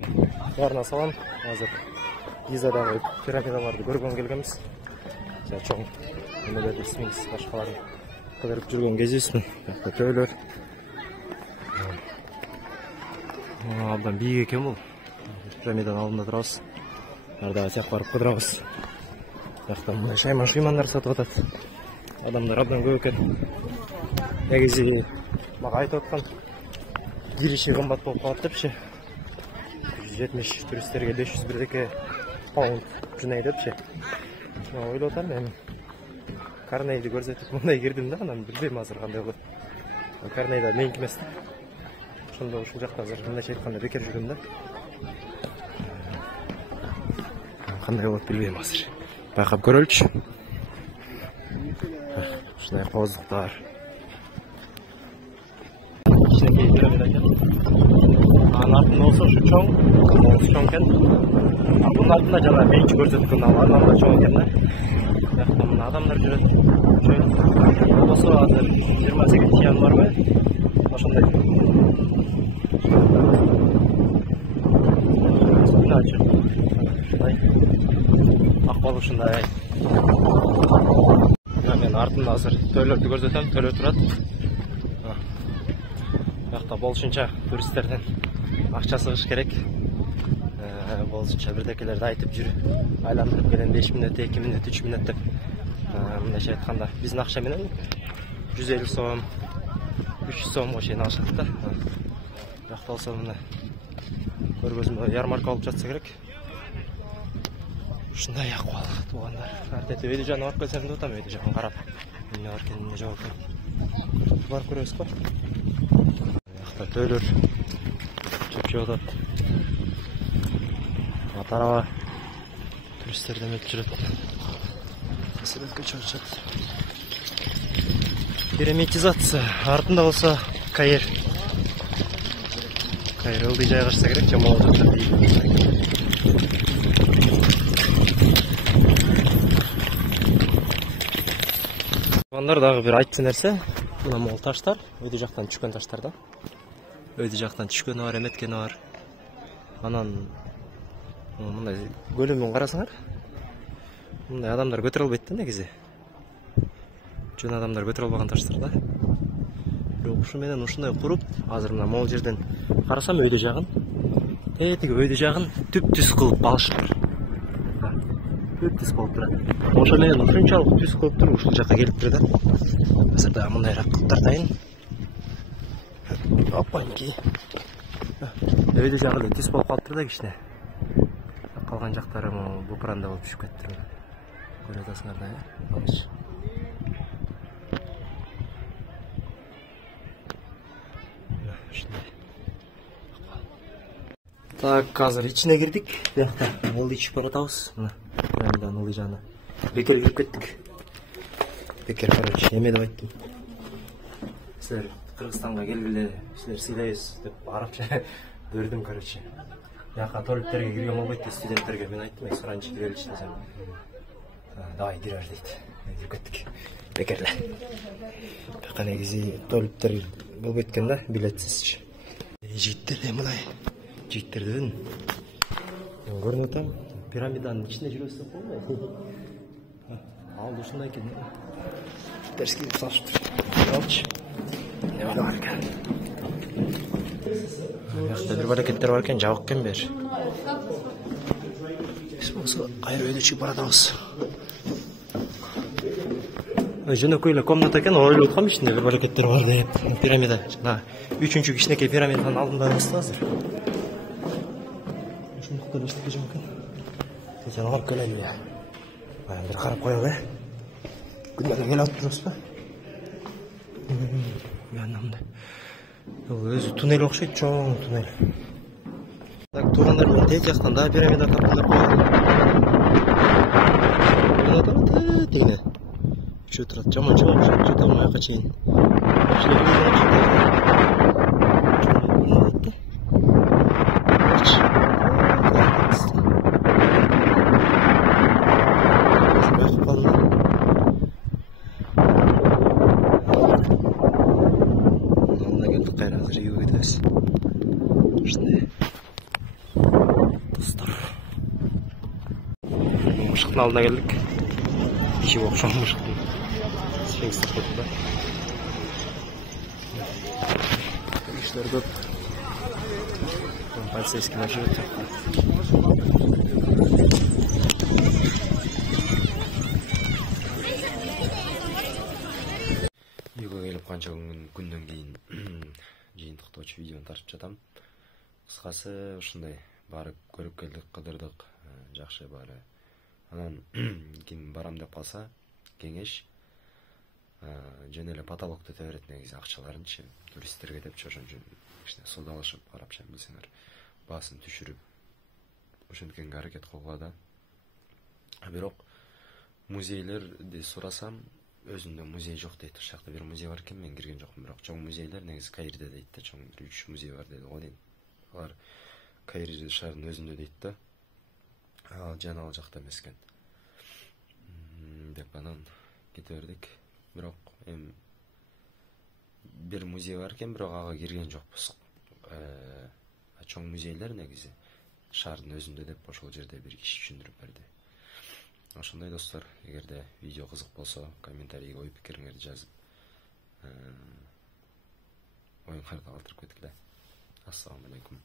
Баарына салам. Азыр Гизадагы пирамидаларды көргөн келгенбиз. Чоң эмелерди, сфинкс башкаларын кыдырып жүргөн кезибизмин. Бакта төөлөр. Абдан бийик экен бул. Пирамиданын алдында турабыз. Ардагы сяк барып кыдырабыз. Бакта мындай шайман-шуймандар сатып атат. Адамдар абдан көп экен. Негизи мага айтып аткан кириши кымбат болуп калат депчи. 170 туристтерге 500 бирдеке паунд жунай депчи. Ойлоп атам мен. Карнейди көрсөтүп мындай кирдим да, анан билбейм азыр кандай болот. Карнейда меники эмес. Ошондо ушул жакта азыр мындайча айтканда бекер жүрдүм да. Кандай болот билбейм азыр. Байкап көрөлчү. Ушундай кооздуктар. Кичинекей пирамида экен. Анын артында болсо ушу чоң экен. Бунун артында жана менчи көрсөткөн андан да чоң экен да. Бакта мына адамдар жүрөт. Болсо азыр 28 январбы? Ошондой. Акбал ушундай. Мен артында азыр төөлөрдү көрсөтөм, төөлөр турат. Бакта болушунча туристтерден акча сыгыш керек. Болушунча бирдекелерди айтып жүрүп, айландырып келен 5 мүнөт, 2 мүнөт, 3 мүнөт деп. Мындайча айтканда, биздин акча менен 150 сом, 300 сомго чейин алышат да. Бакта болсо мына көргөзмө ярмарка болуп жатса керек. Ушундай акыбал туугандар. Артете өйдө жана барып келсем деп атам, өйдө жана карап. Эмне бар экен, эмне жок экен. Барып көрөбүзбү? Бакта төөлөр чөпчүп атат. Атараба туристтерден өтүп жүрөт. Сыйракка чөчөт. Пирамидизация. Артында болсо Каир. Каир ылдый жайгашса керек, жаман болуп жатат. Туугандар, дагы бир айтчу нерсе. Мына мол таштар, өйдө жактан түшкөн таштар да. Өйдө жактан түшкөнү бар, эметкени бар. Анан мындай көлөмүн карасаңар. Мындай адамдар көтөрө албайт да негизи. Жөн адамдар көтөрө албаган таштар да. Бирок ушу менен ушундай куруп, азыр мына мол жерден карасам өйдө жагын, тетиги өйдө жагын түп-түз кылып алышкыр. Түп-түз кылып турат. Ошо менен ушунчалык түз кылып туруп ушул жакка келиптир да. Азыр да мындайраак кылып тартайын. Опаньки. Өйдө жагы түз болуп калыптыр да кичине. Калган жактары бупранда болуп түшүп кетти. Көрүп атасыңар да, алыш. Так, азыр ичине кирдик. Бияқта ылдый ичип баратабыз. Мына пирамиданын ылдый жагына. Бекер кирип кеттик. Бекер, короче, эме деп айттым. Силер Кыргызстанга келгиле, силер сыйлайбыз деп арабча бердим, короче. Яка туалеттерге кирген болбойт деп студенттерге мен айттым, экспиранчы киреличи десем. Давай кире бер дейт. Кирип кеттик. Бекер эле. Бияка негизи туалеттер болбойт экен да, билетсизчи. Жигиттер мындай. Жигиттерден көрүнүп атам. Пирамиданын ичинде жүрөсүз болбойбу? Ал ушундай экен. Терс кирип салышыптыр. Алчы. Не бар экен? Бияқта бир баракеттер бар экен, жабык экен бер. Биз болсо кайра өйдө чыгып баратабыз. Жөнөкөй эле комната экен, ойлоп аткам ичинде бир баракеттер бар деп. Пирамида жана 3-чү кичинекей пирамиданын алдында эмес да азыр. Ушундуктан эчтеке жок экен. Жана барып келели. Бир карап коелу. Күндө келип атпырбызбы? Мындай. Өзү туннель окшойт, чоң туннель. Так, туугандар, мен тет жактан да пирамида тапталып койгон. Мына тегине. Чө турат, жаман чыгып окшойт, жете алмай ака чейин. Кайра азыр үйгө кетебиз. Ушундай. мышықтың алдына келдік. Кеше оқшам мышықтың. Сфинкстер көтті. Күйшілер көп. Полицейскийлер жүреді. Үйге келіп қанша күнден кейін жиынтықтоочу видеоны тартып жатам. Қысқасы ушундай барып көрүп келдик, кыдырдык, жакшы баары. Анан ким барам деп калса, кеңеш жөн эле потолокто өтө берет негизи акчаларынчы туристтерге депчи, ошон үчүн кичине суудалашып карапчы билсеңер, баасын түшүрүп ошенткенге аракет кылгыла да. Бирок музейлерди сурасам, өзүндө музей жок дейт. Ошол жакта бир музей бар экен, мен кирген жокмун, бирок чоң музейлер негизи Каирде дейт да, чоң 3 музей бар деди го дейм. Алар Каир шаарынын өзүндө дейт да. Жана ал жакта эмес экен. Деп анан кете бердик. Бирок бир музей бар экен, бирок ага кирген жокпуз. Чоң музейлер негизи шаардын өзүндө деп ошол жерде бир киши түшүндүрүп берди. Ошондой достор, эгерде видео кызык болсо, комментарийге ой пикириңерди жазып, оюңарды калтырып кеткиле. Ассаламу алейкум.